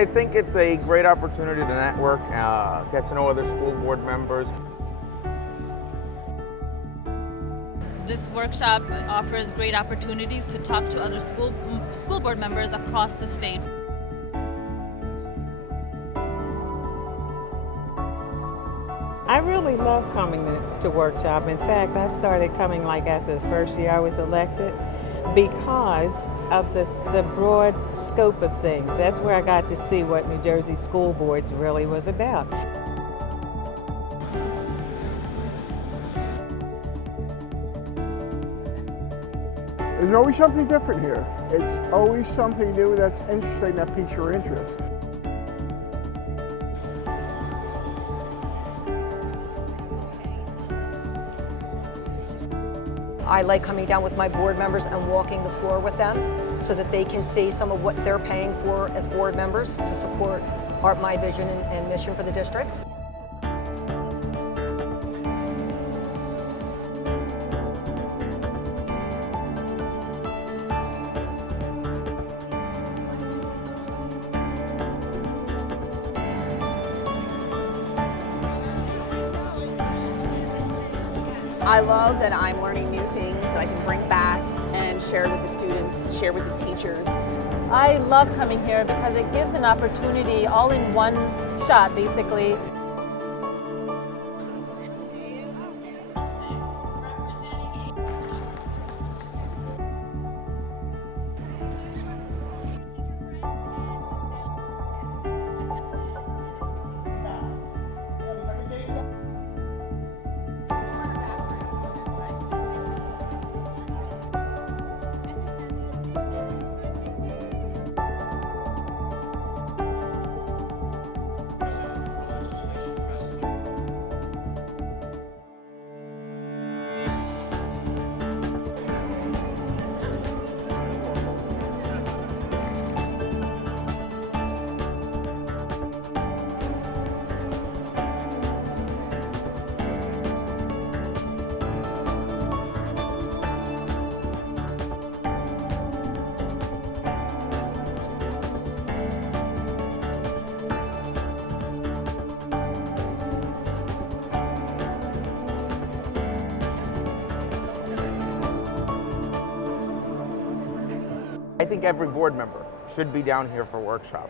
I think it's a great opportunity to network, get to know other school board members. This workshop offers great opportunities to talk to other school board members across the state. I really love coming to workshop. In fact, I started coming like after the first year I was elected because of the broad scope of things. That's where I got to see what New Jersey school boards really was about. There's always something different here. It's always something new that's interesting, that piques your interest. I like coming down with my board members and walking the floor with them so that they can see some of what they're paying for as board members to support my vision and mission for the district. I love that I'm learning new things that I can bring back and share with the students, share with the teachers. I love coming here because it gives an opportunity all in one shot, basically. I think every board member should be down here for workshop.